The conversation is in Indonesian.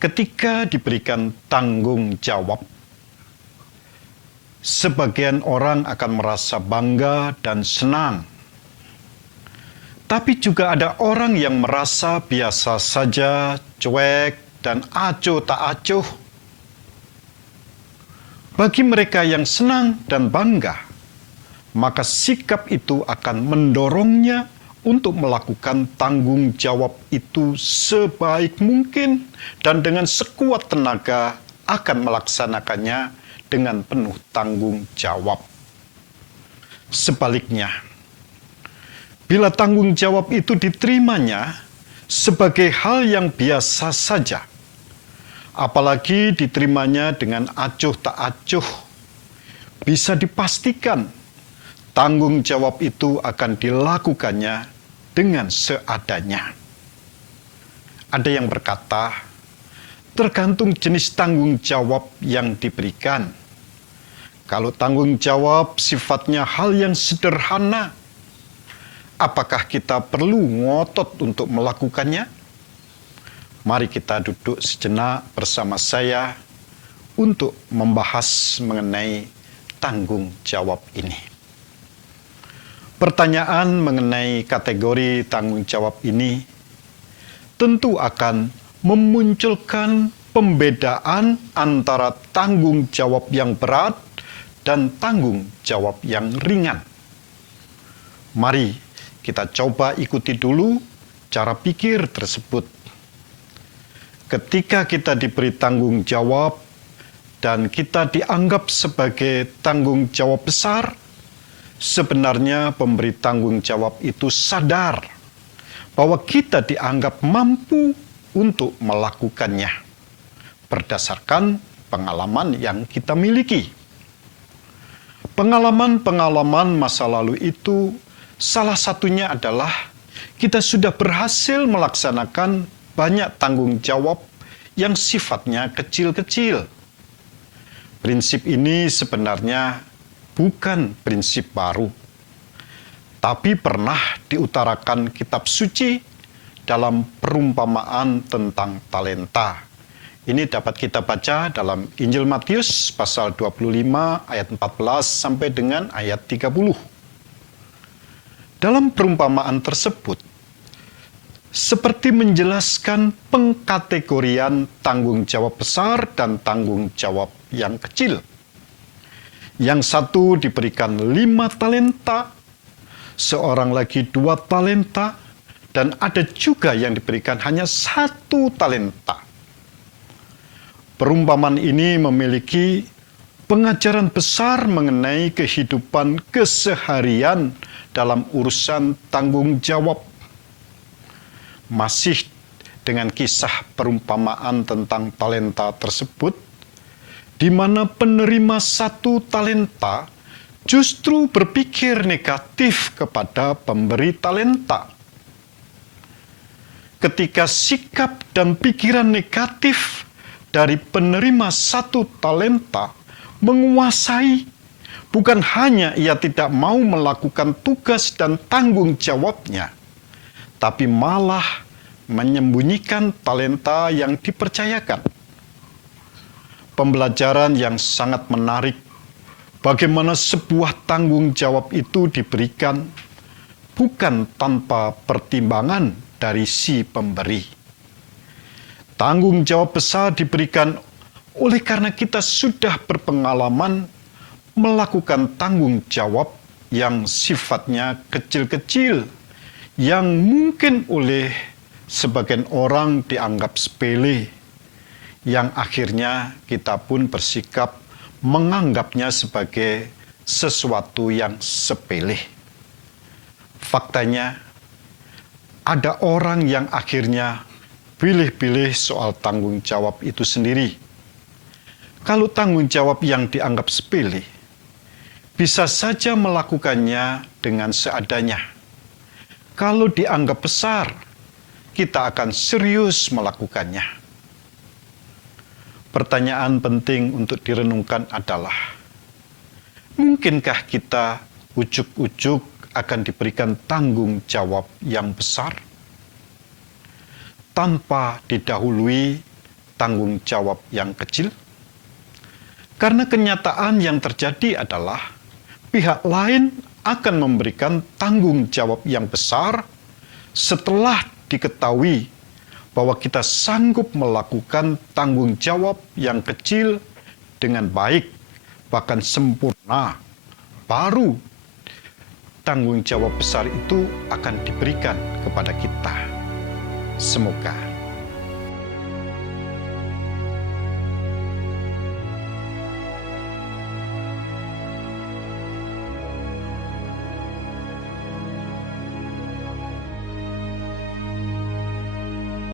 Ketika diberikan tanggung jawab, sebagian orang akan merasa bangga dan senang. Tapi juga ada orang yang merasa biasa saja, cuek, dan acuh tak acuh. Bagi mereka yang senang dan bangga, maka sikap itu akan mendorongnya untuk melakukan tanggung jawab itu sebaik mungkin dan dengan sekuat tenaga akan melaksanakannya dengan penuh tanggung jawab. Sebaliknya, bila tanggung jawab itu diterimanya sebagai hal yang biasa saja, apalagi diterimanya dengan acuh tak acuh, bisa dipastikan tanggung jawab itu akan dilakukannya dengan seadanya. Ada yang berkata, tergantung jenis tanggung jawab yang diberikan. Kalau tanggung jawab sifatnya hal yang sederhana, apakah kita perlu ngotot untuk melakukannya? Mari kita duduk sejenak bersama saya untuk membahas mengenai tanggung jawab ini. Pertanyaan mengenai kategori tanggung jawab ini tentu akan memunculkan pembedaan antara tanggung jawab yang berat dan tanggung jawab yang ringan. Mari kita coba ikuti dulu cara pikir tersebut. Ketika kita diberi tanggung jawab dan kita dianggap sebagai tanggung jawab besar, sebenarnya pemberi tanggung jawab itu sadar bahwa kita dianggap mampu untuk melakukannya berdasarkan pengalaman yang kita miliki. Pengalaman-pengalaman masa lalu itu salah satunya adalah kita sudah berhasil melaksanakan banyak tanggung jawab yang sifatnya kecil-kecil. Prinsip ini sebenarnya bukan prinsip baru, tapi pernah diutarakan kitab suci dalam perumpamaan tentang talenta. Ini dapat kita baca dalam Injil Matius pasal 25 ayat 14 sampai dengan ayat 30. Dalam perumpamaan tersebut, seperti menjelaskan pengkategorian tanggung jawab besar dan tanggung jawab yang kecil. Yang satu diberikan 5 talenta, seorang lagi 2 talenta, dan ada juga yang diberikan hanya 1 talenta. Perumpamaan ini memiliki pengajaran besar mengenai kehidupan keseharian dalam urusan tanggung jawab. Masih dengan kisah perumpamaan tentang talenta tersebut, di mana penerima 1 talenta justru berpikir negatif kepada pemberi talenta. Ketika sikap dan pikiran negatif dari penerima 1 talenta menguasai, bukan hanya ia tidak mau melakukan tugas dan tanggung jawabnya, tapi malah menyembunyikan talenta yang dipercayakan. Pembelajaran yang sangat menarik bagaimana sebuah tanggung jawab itu diberikan bukan tanpa pertimbangan dari si pemberi. Tanggung jawab besar diberikan oleh karena kita sudah berpengalaman melakukan tanggung jawab yang sifatnya kecil-kecil, yang mungkin oleh sebagian orang dianggap sepele, yang akhirnya kita pun bersikap menganggapnya sebagai sesuatu yang sepele. Faktanya, ada orang yang akhirnya pilih-pilih soal tanggung jawab itu sendiri. Kalau tanggung jawab yang dianggap sepele, bisa saja melakukannya dengan seadanya. Kalau dianggap besar, kita akan serius melakukannya. Pertanyaan penting untuk direnungkan adalah, mungkinkah kita ujuk-ujuk akan diberikan tanggung jawab yang besar tanpa didahului tanggung jawab yang kecil? Karena kenyataan yang terjadi adalah pihak lain akan memberikan tanggung jawab yang besar setelah diketahui bahwa kita sanggup melakukan tanggung jawab yang kecil dengan baik, bahkan sempurna. Baru tanggung jawab besar itu akan diberikan kepada kita. Semoga